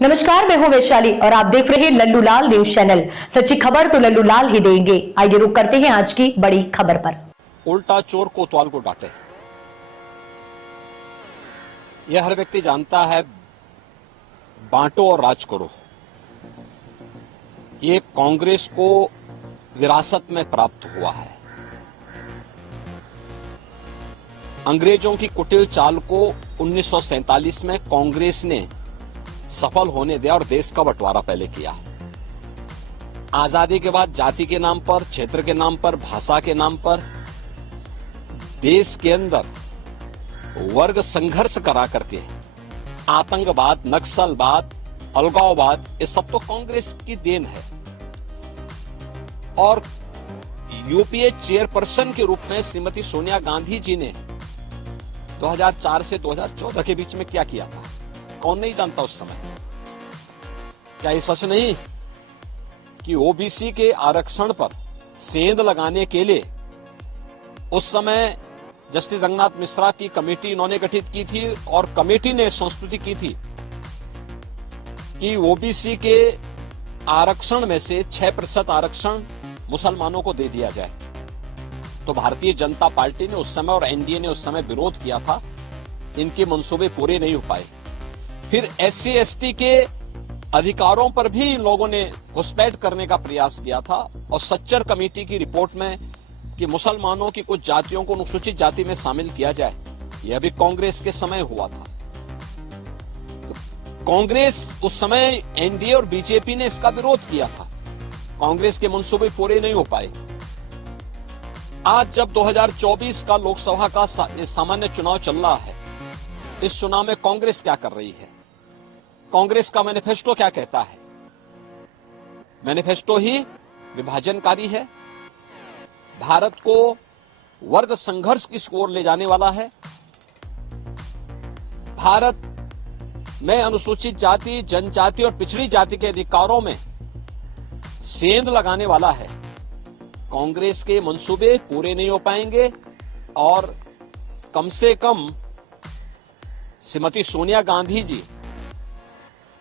नमस्कार, मैं हूं वैशाली और आप देख रहे हैं लल्लू लाल न्यूज चैनल। सच्ची खबर तो लल्लू लाल ही देंगे। आइए रुक करते हैं आज की बड़ी खबर पर। उल्टा चोर कोतवाल को डांटे। यह हर व्यक्ति जानता है, बांटो और राज करो, ये कांग्रेस को विरासत में प्राप्त हुआ है। अंग्रेजों की कुटिल चाल को 1947 में कांग्रेस ने सफल होने दिया और देश का बंटवारा पहले किया। आजादी के बाद जाति के नाम पर, क्षेत्र के नाम पर, भाषा के नाम पर देश के अंदर वर्ग संघर्ष करा करके आतंकवाद, नक्सलवाद, अलगाववाद, ये सब तो कांग्रेस की देन है। और यूपीए चेयरपर्सन के रूप में श्रीमती सोनिया गांधी जी ने 2004 से 2014 के बीच में क्या किया था, कौन नहीं जानता उस समय। क्या ये सच नहीं कि ओबीसी के आरक्षण पर सेंध लगाने के लिए उस समय जस्टिस रंगनाथ मिश्रा की कमेटी इन्होंने गठित की थी और कमेटी ने संस्तुति की थी कि ओबीसी के आरक्षण में से 6% आरक्षण मुसलमानों को दे दिया जाए। तो भारतीय जनता पार्टी ने उस समय और एनडीए ने उस समय विरोध किया था, इनके मंसूबे पूरे नहीं हो पाए। फिर एससी एसटी के अधिकारों पर भी इन लोगों ने घुसपैठ करने का प्रयास किया था और सच्चर कमेटी की रिपोर्ट में कि मुसलमानों की कुछ जातियों को अनुसूचित जाति में शामिल किया जाए, यह भी कांग्रेस के समय हुआ था। तो कांग्रेस उस समय, एनडीए और बीजेपी ने इसका विरोध किया था, कांग्रेस के मंसूबे पूरे नहीं हो पाए। आज जब 2024 का लोकसभा का सामान्य चुनाव चल रहा है, इस चुनाव में कांग्रेस क्या कर रही है, कांग्रेस का मैनिफेस्टो क्या कहता है? मैनिफेस्टो ही विभाजनकारी है, भारत को वर्ग संघर्ष की ओर ले जाने वाला है, भारत में अनुसूचित जाति, जनजाति और पिछड़ी जाति के अधिकारों में सेंध लगाने वाला है। कांग्रेस के मंसूबे पूरे नहीं हो पाएंगे और कम से कम श्रीमती सोनिया गांधी जी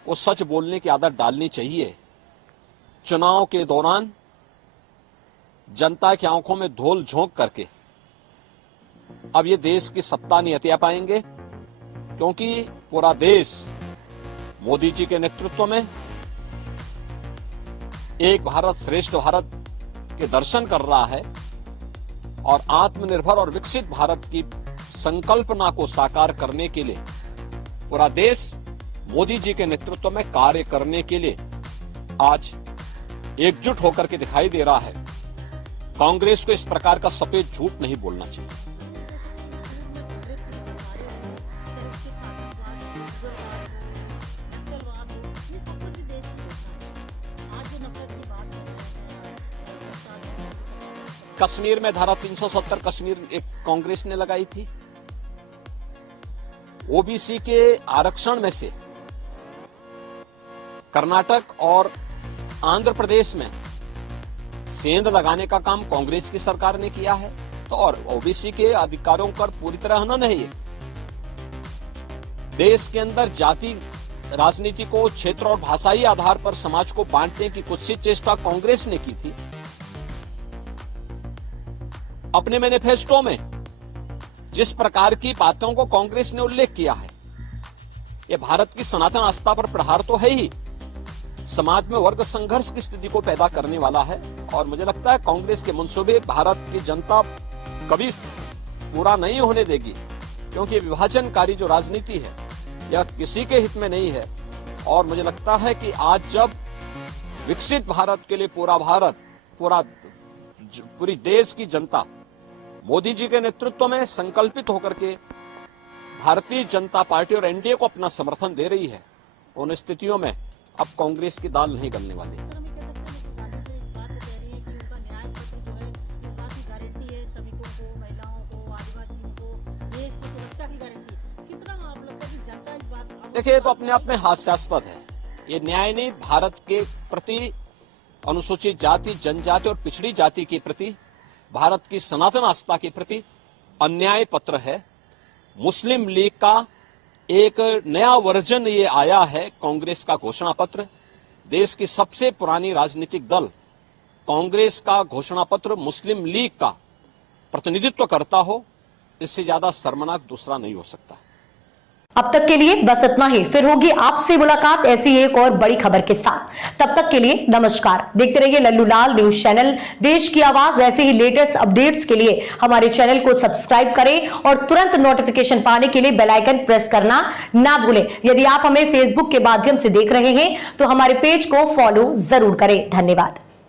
को सच बोलने की आदत डालनी चाहिए। चुनाव के दौरान जनता की आंखों में धूल झोंक करके अब ये देश की सत्ता नहीं हथिया पाएंगे, क्योंकि पूरा देश मोदी जी के नेतृत्व में एक भारत श्रेष्ठ भारत के दर्शन कर रहा है और आत्मनिर्भर और विकसित भारत की संकल्पना को साकार करने के लिए पूरा देश मोदी जी के नेतृत्व में कार्य करने के लिए आज एकजुट होकर के दिखाई दे रहा है। कांग्रेस को इस प्रकार का सफेद झूठ नहीं बोलना चाहिए। कश्मीर में धारा 370 कश्मीर एक कांग्रेस ने लगाई थी। ओबीसी के आरक्षण में से कर्नाटक और आंध्र प्रदेश में सेंध लगाने का काम कांग्रेस की सरकार ने किया है। तो और ओबीसी के अधिकारों पर पूरी तरह हनन है। ये देश के अंदर जाति राजनीति को क्षेत्र और भाषाई आधार पर समाज को बांटने की कुछ चेष्टा कांग्रेस ने की थी। अपने मैनिफेस्टो में जिस प्रकार की बातों को कांग्रेस ने उल्लेख किया है, यह भारत की सनातन आस्था पर प्रहार तो है ही, समाज में वर्ग संघर्ष की स्थिति को पैदा करने वाला है। और मुझे लगता है कांग्रेस के मंसूबे भारत की जनता कभी पूरा नहीं होने देगी, क्योंकि विभाजनकारी जो राजनीति है यह किसी के हित में नहीं है। और मुझे लगता है कि आज जब विकसित भारत के लिए पूरा भारत, पूरी देश की जनता मोदी जी के नेतृत्व में संकल्पित होकर के भारतीय जनता पार्टी और एनडीए को अपना समर्थन दे रही है, उन स्थितियों में अब कांग्रेस की दाल नहीं गलने वाली है। देखिए, तो अपने आप में हास्यास्पद है। ये न्याय नहीं, भारत के प्रति, अनुसूचित जाति, जनजाति और पिछड़ी जाति के प्रति, भारत की सनातन आस्था के प्रति अन्याय पत्र है। मुस्लिम लीग का एक नया वर्जन ये आया है कांग्रेस का घोषणा पत्र। देश की सबसे पुरानी राजनीतिक दल कांग्रेस का घोषणा पत्र मुस्लिम लीग का प्रतिनिधित्व करता हो, इससे ज्यादा शर्मनाक दूसरा नहीं हो सकता। अब तक के लिए बस इतना ही। फिर होगी आपसे मुलाकात ऐसी एक और बड़ी खबर के साथ। तब तक के लिए नमस्कार। देखते रहिए लल्लू लाल न्यूज चैनल, देश की आवाज। ऐसे ही लेटेस्ट अपडेट्स के लिए हमारे चैनल को सब्सक्राइब करें और तुरंत नोटिफिकेशन पाने के लिए बेल आइकन प्रेस करना ना भूलें। यदि आप हमें फेसबुक के माध्यम से देख रहे हैं तो हमारे पेज को फॉलो जरूर करें। धन्यवाद।